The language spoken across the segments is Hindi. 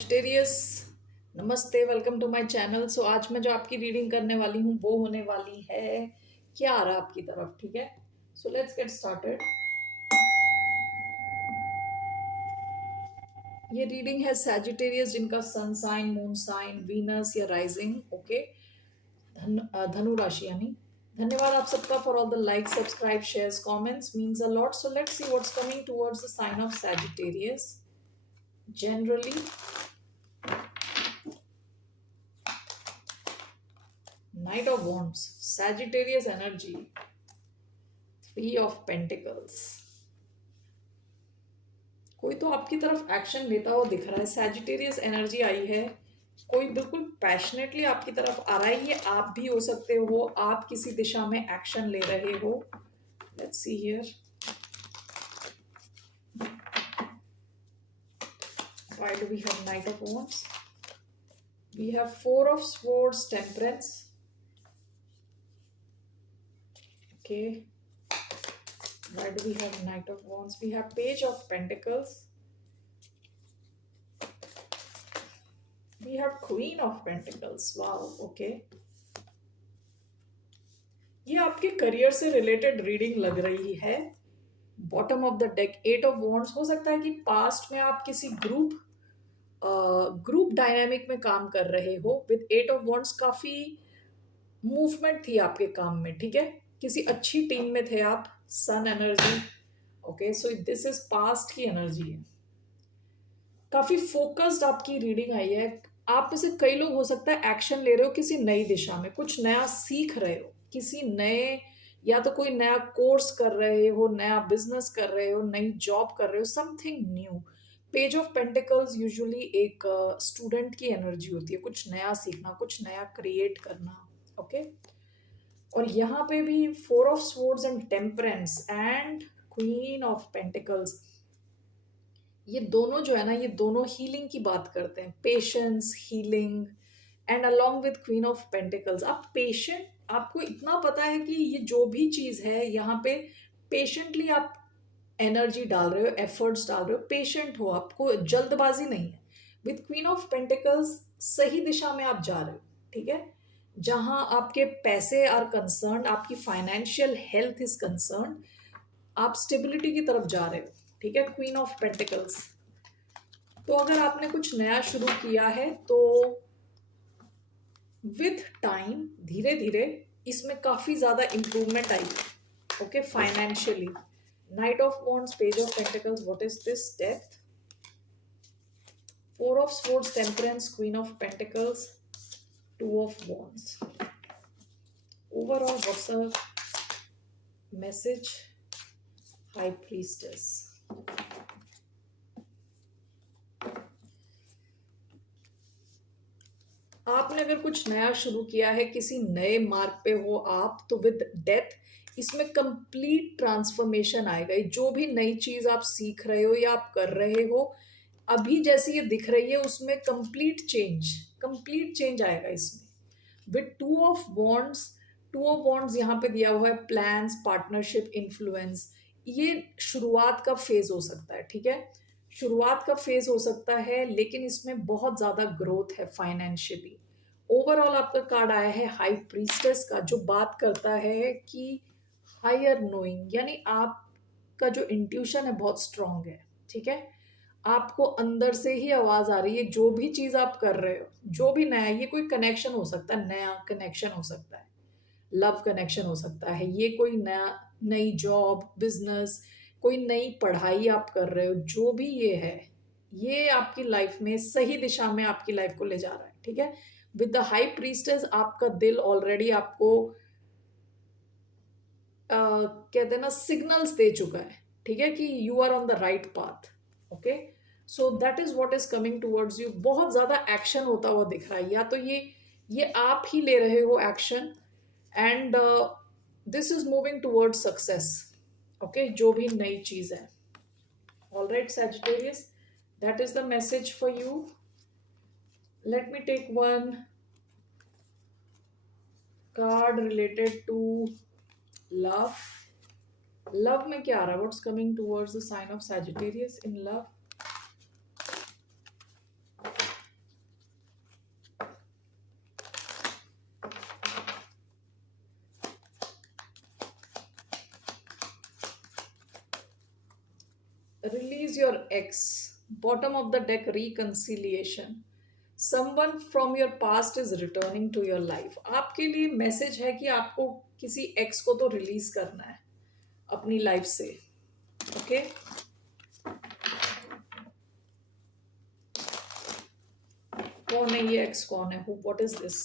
सेजिटेरियस, नमस्ते, वेलकम टू माय चैनल। सो आज मैं जो आपकी रीडिंग करने वाली हूँ वो होने वाली है क्या आ रहा है आपकी तरफ। ठीक है, सो लेट्स गेट स्टार्टेड। ये रीडिंग है सेजिटेरियस जिनका sun sign, moon sign, Venus या राइजिंग ओके धनु राशि यानी। धन्यवाद आप सबका for all the like, subscribe, shares, comments means a lot. So let's see what's coming towards the sign of Sagittarius generally. Knight of Wands, Sagittarius energy, Three of Pentacles. कोई तो आपकी तरफ एक्शन लेता हुआ दिख रहा है। Sagittarius एनर्जी आई है, कोई बिल्कुल पैशनेटली आपकी तरफ आ रहा है। ये आप भी हो सकते हो, आप किसी दिशा में एक्शन ले रहे हो। Let's see here, why do we have Knight of Wands? We have Four of Swords, Temperance. Okay, why do we have Knight of Wands? We have Page of Pentacles. We have Queen of Pentacles. Wow, okay. ये आपके करियर से रिलेटेड रीडिंग लग रही है। Bottom of the deck eight of wands. हो सकता है कि पास्ट में आप किसी ग्रुप डायनामिक में काम कर रहे हो। विद एट ऑफ वॉन्ड्स काफी मूवमेंट थी आपके काम में। ठीक है, किसी अच्छी टीम में थे आप। Sun energy okay, so this is past की एनर्जी है। काफी फोकस्ड आपकी रीडिंग आई है। आप में से कई लोग हो सकता है एक्शन ले रहे हो किसी नई दिशा में, कुछ नया सीख रहे हो, किसी नए, या तो कोई नया कोर्स कर रहे हो, नया बिजनेस कर रहे हो, नई जॉब कर रहे हो, something new. Page of pentacles usually एक स्टूडेंट की एनर्जी होती है, कुछ नया सीखना, कुछ नया क्रिएट करना। ओके, और यहाँ पे भी four of swords and temperance and queen of pentacles, ये दोनों जो है ना, ये दोनों हीलिंग की बात करते हैं। Patience, healing and along with queen of pentacles. आप पेशेंट, आपको इतना पता है कि ये जो भी चीज है यहाँ पे पेशेंटली आप एनर्जी डाल रहे हो, एफर्ट्स डाल रहे हो, पेशेंट हो, आपको जल्दबाजी नहीं है। विद क्वीन ऑफ पेंटिकल्स सही दिशा में आप जा रहे हो। ठीक है, जहां आपके पैसे आर कंसर्न, आपकी फाइनेंशियल हेल्थ इज कंसर्न, आप स्टेबिलिटी की तरफ जा रहे हो। ठीक है, क्वीन ऑफ पेंटिकल्स। तो अगर आपने कुछ नया शुरू किया है तो विथ टाइम, धीरे धीरे इसमें काफी ज्यादा इंप्रूवमेंट आई है। Okay, financially. Night of wands, page of pentacles, what is this? Death. Four of swords, temperance, queen of pentacles, two of wands. Overall what's a message? High priestess. आपने अगर कुछ नया शुरू किया है, किसी नए मार्ग पे हो आप, तो विद डेथ इसमें कंप्लीट ट्रांसफॉर्मेशन आएगा। जो भी नई चीज आप सीख रहे हो या आप कर रहे हो, अभी जैसी ये दिख रही है उसमें कंप्लीट चेंज आएगा इसमें। With two of wands, two of wands यहाँ पे दिया हुआ है प्लान्स, पार्टनरशिप, इन्फ्लुएंस। ये शुरुआत का फेज हो सकता है। ठीक है, शुरुआत का फेज हो सकता है, लेकिन इसमें बहुत ज्यादा ग्रोथ है फाइनेंशियली। ओवरऑल आपका कार्ड आया है हाई प्रीस्टेस का, जो बात करता है कि हायर नोइंग, यानी आपका जो इंट्यूशन है बहुत स्ट्रांग है। ठीक है, आपको अंदर से ही आवाज आ रही है, जो भी चीज आप कर रहे हो, जो भी नया, ये कोई कनेक्शन हो सकता है, नया कनेक्शन हो सकता है, लव कनेक्शन हो सकता है, ये कोई नई जॉब, बिजनेस, कोई नई पढ़ाई आप कर रहे हो, जो भी ये है, ये आपकी लाइफ में सही दिशा में आपकी लाइफ को ले जा रहा है। ठीक है, विद द हाई प्रीस्टेस आपका दिल ऑलरेडी आपको कहते हैं ना, सिग्नल्स दे चुका है। ठीक है, कि you are on the right path. Okay, so that is what is coming towards you. बहुत ज्यादा एक्शन होता हुआ दिख रहा है, या तो ये आप ही ले रहे हो action, and this is moving towards success. Okay, जो भी नई चीज है। All right Sagittarius, that is the message for you. Let me take one card related to love. Love में क्या आ रहा है? What's coming towards the sign of Sagittarius in love? is your ex? Bottom of the deck, reconciliation. Someone from your past is returning to your life. आपके लिए मैसेज है कि आपको किसी एक्स को तो रिलीज करना है अपनी लाइफ से. ओके, कौन है ये एक्स? कौन है? What is this?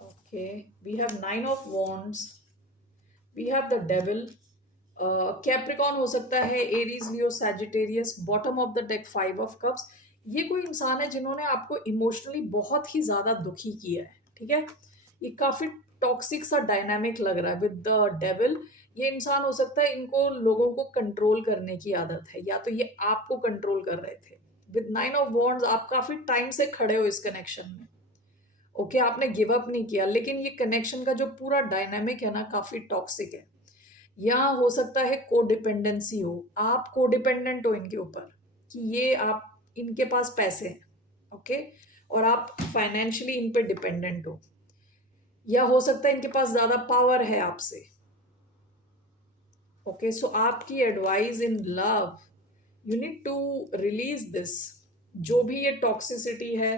Okay, we have 9 of wands, we have the devil. Capricorn हो सकता है, Aries, Leo, Sagittarius. Bottom of the deck 5 of cups. ये कोई इंसान है जिन्होंने आपको इमोशनली बहुत ही ज्यादा दुखी किया है. ठीक है, ये काफी टॉक्सिक सा डायनामिक लग रहा है विद द डेविल. ये इंसान हो सकता है इनको लोगों को कंट्रोल करने की आदत है, या तो ये आपको कंट्रोल कर रहे थे. विद 9 ऑफ वॉन्ड्स आप काफी टाइम से खड़े हो इस कनेक्शन में. ओके, आपने गिव अप नहीं किया, लेकिन ये कनेक्शन का जो पूरा डायनामिक है ना, काफी टॉक्सिक है. यहाँ हो सकता है कोडिपेंडेंसी हो, आप कोडिपेंडेंट हो इनके ऊपर, कि ये आप इनके पास पैसे हैं. ओके, और आप फाइनेंशियली इन पे डिपेंडेंट हो, या हो सकता है इनके पास ज्यादा पावर है आपसे. ओके, सो आपकी advice in love, you need to release this. जो भी ये टॉक्सिसिटी है,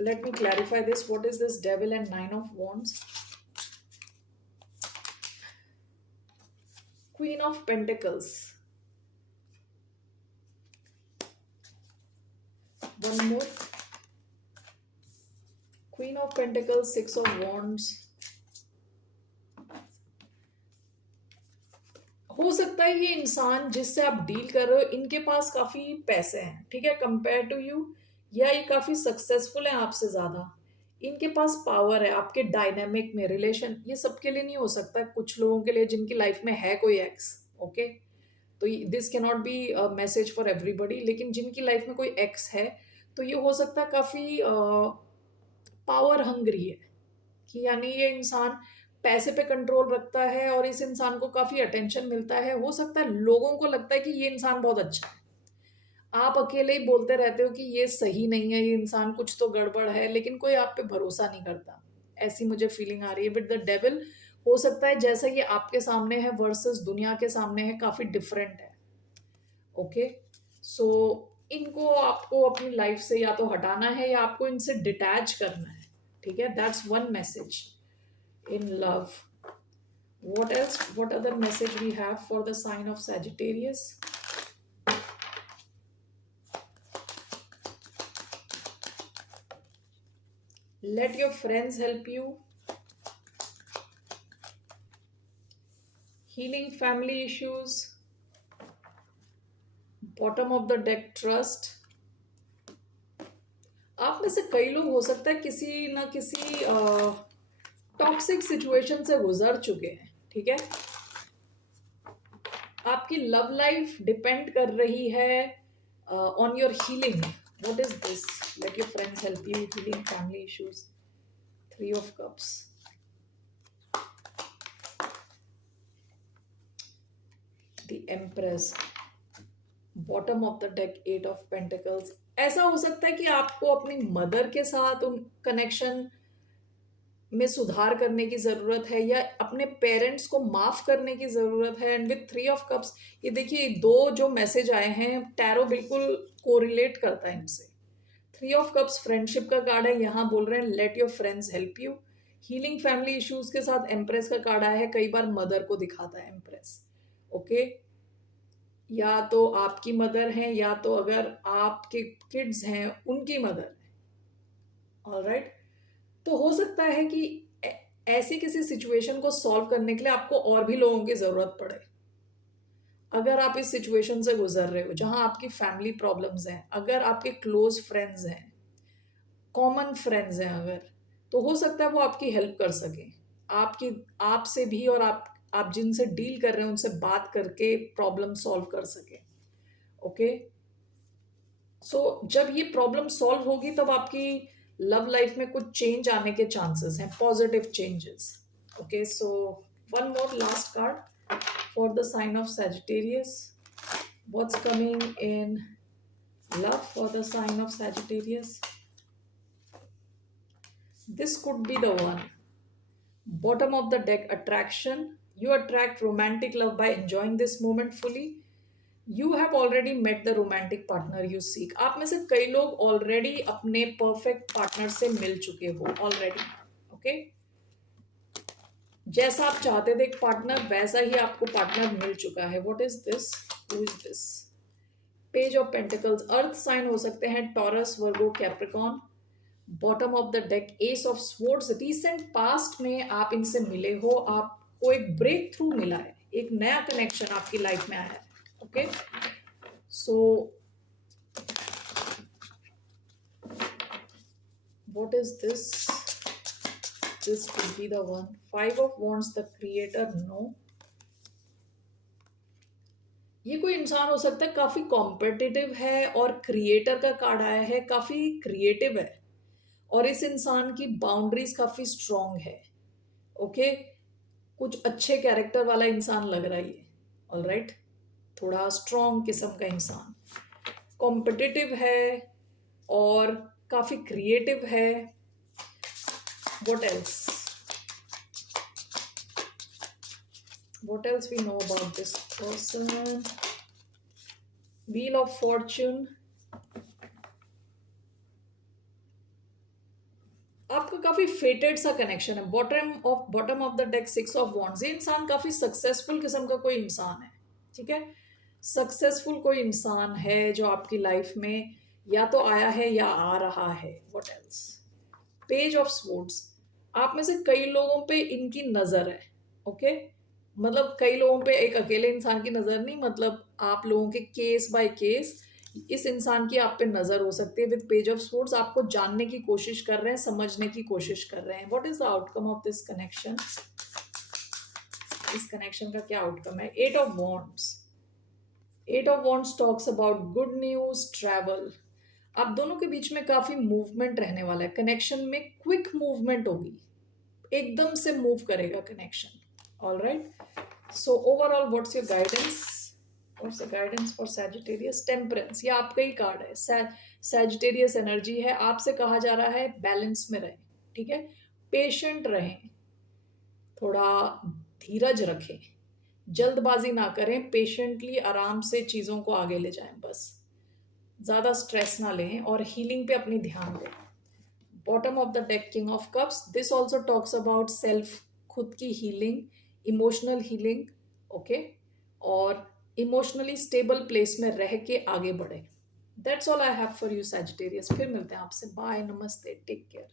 let me clarify this. What is this devil and 9 of wands? Queen of Pentacles. One more. Queen of Pentacles, 6 of Wands. हो सकता है ये इंसान जिससे आप डील कर रहे हो, इनके पास काफी पैसे हैं, ठीक है, कंपेयर टू यू, या ये काफी सक्सेसफुल है आपसे ज्यादा. इनके पास पावर है आपके डायनामिक में. रिलेशन ये सबके लिए नहीं हो सकता, कुछ लोगों के लिए जिनकी लाइफ में है कोई एक्स. ओके, तो this can not be message for everybody, लेकिन जिनकी लाइफ में कोई एक्स है, तो ये हो सकता है काफी पावर हंग्री है, कि यानी ये इंसान पैसे पे कंट्रोल रखता है और इस इंसान को काफी अटेंशन मिलता है. हो सकता है लोगों को लगता है कि ये इंसान बहुत अच्छा है, आप अकेले ही बोलते रहते हो कि ये सही नहीं है, ये इंसान कुछ तो गड़बड़ है, लेकिन कोई आप पे भरोसा नहीं करता. ऐसी मुझे फीलिंग आ रही है विद द डेविल. हो सकता है जैसा ये आपके सामने है वर्सेस दुनिया के सामने है, काफी डिफरेंट है. ओके, सो इनको आपको अपनी लाइफ से या तो हटाना है या आपको इनसे डिटैच करना है. ठीक है, that's one message in love. What else? What other message we have for the sign of Sagittarius? Let your friends help you. Healing family issues. Bottom of the deck, trust. आप में से कई लोग हो सकता है किसी ना किसी टॉक्सिक सिचुएशन से गुजर चुके हैं. ठीक है, आपकी लव लाइफ डिपेंड कर रही है on your healing. What is this? Let your friends help you. Healing family issues. 3 of cups. The Empress. Bottom of the deck, 8 of Pentacles. ऐसा हो सकता है कि आपको अपनी मदर के साथ उन कनेक्शन में सुधार करने की जरूरत है, या अपने पेरेंट्स को माफ करने की जरूरत है. एंड विथ 3 ऑफ कप्स, ये देखिए दो जो मैसेज आए हैं, टैरो बिल्कुल कोरिलेट करता है इनसे. 3 ऑफ कप्स फ्रेंडशिप का कार्ड है. यहाँ बोल रहे हैं let your friends help you. Healing family issues के साथ एम्प्रेस का कार्ड आया है. कई बार मदर को दिखाता है एम्प्रेस. ओके, या तो आपकी मदर है, या तो अगर आपके किड्स हैं उनकी मदर है. ऑलराइट, तो हो सकता है कि ऐसी किसी सिचुएशन को सॉल्व करने के लिए आपको और भी लोगों की जरूरत पड़े. अगर आप इस सिचुएशन से गुजर रहे हो जहां आपकी फैमिली प्रॉब्लम्स हैं, अगर आपके क्लोज फ्रेंड्स हैं, कॉमन फ्रेंड्स हैं अगर, तो हो सकता है वो आपकी हेल्प कर सके, आपकी आपसे भी, और आप जिनसे डील कर रहे हैं उनसे बात करके प्रॉब्लम सॉल्व कर सके. ओके, सो जब ये प्रॉब्लम सॉल्व होगी तब आपकी लव लाइफ में कुछ चेंज आने के चांसेस हैं, positive changes. Okay, so one more last card for the sign of Sagittarius. What's coming in love for the sign of Sagittarius? This could be the one. Bottom of the deck, attraction. You attract romantic love by enjoying this moment fully. You have already met the romantic partner you seek. आप में से कई लोग ऑलरेडी अपने परफेक्ट पार्टनर से मिल चुके हो ऑलरेडी। ओके, जैसा आप चाहते थे एक पार्टनर, वैसा ही आपको पार्टनर मिल चुका है। What is this? Who is this? Page of pentacles. Earth sign हो सकते हैं Taurus, Virgo, Capricorn. Bottom of the deck ace of swords. Recent past में आप इनसे मिले हो, आपको एक ब्रेक थ्रू मिला है, एक नया कनेक्शन आपकी लाइफ में आया है। Okay, so what is this? This could be the one. Five of wands, the creator, no. ये कोई इंसान हो सकता है काफी कॉम्पिटिटिव है, और क्रिएटर का कार्ड आया है, काफी क्रिएटिव है, और इस इंसान की बाउंड्रीज काफी स्ट्रांग है। ओके, कुछ अच्छे कैरेक्टर वाला इंसान लग रहा है ये। ऑलराइट, थोड़ा स्ट्रांग किस्म का इंसान, कॉम्पिटिटिव है और काफी क्रिएटिव है। What else? What else we know about this person? Wheel of Fortune. आपका काफी फेटेड सा कनेक्शन है। Bottom of the deck six of wands. ये इंसान काफी सक्सेसफुल किस्म का कोई इंसान है, ठीक है, सक्सेसफुल कोई इंसान है जो आपकी लाइफ में या तो आया है या आ रहा है। What else? Page of swords. आप में से कई लोगों पे इनकी नजर है। ओके, मतलब कई लोगों पे, एक अकेले इंसान की नजर नहीं, मतलब आप लोगों के केस बाय केस इस इंसान की आप पे नजर हो सकती है। विद पेज ऑफ स्वॉर्ड्स आपको जानने की कोशिश कर रहे हैं, समझने की कोशिश कर रहे हैं। What is the outcome of this connection? इस कनेक्शन का क्या आउटकम है? Eight of wands. Eight of wands talks about good news, travel. आप दोनों के बीच में काफी मूवमेंट रहने वाला है। कनेक्शन में क्विक मूवमेंट होगी, एकदम से मूव करेगा connection. All right, so overall what's your guidance? What's the guidance for Sagittarius? Temperance, ये आपका ही कार्ड है। सैजिटेरियस एनर्जी है, आपसे कहा जा रहा है बैलेंस में रहें, ठीक है, पेशेंट रहें, थोड़ा धीरज रखें, जल्दबाजी ना करें, पेशेंटली आराम से चीज़ों को आगे ले जाएं, बस ज़्यादा स्ट्रेस ना लें और हीलिंग पे अपनी ध्यान दें। Bottom of the deck king of cups. This also talks about self, खुद की हीलिंग, इमोशनल हीलिंग। ओके, और इमोशनली स्टेबल प्लेस में रह के आगे बढ़े। That's all I have for you Sagittarius. फिर मिलते हैं आपसे। बाय, नमस्ते, टेक केयर।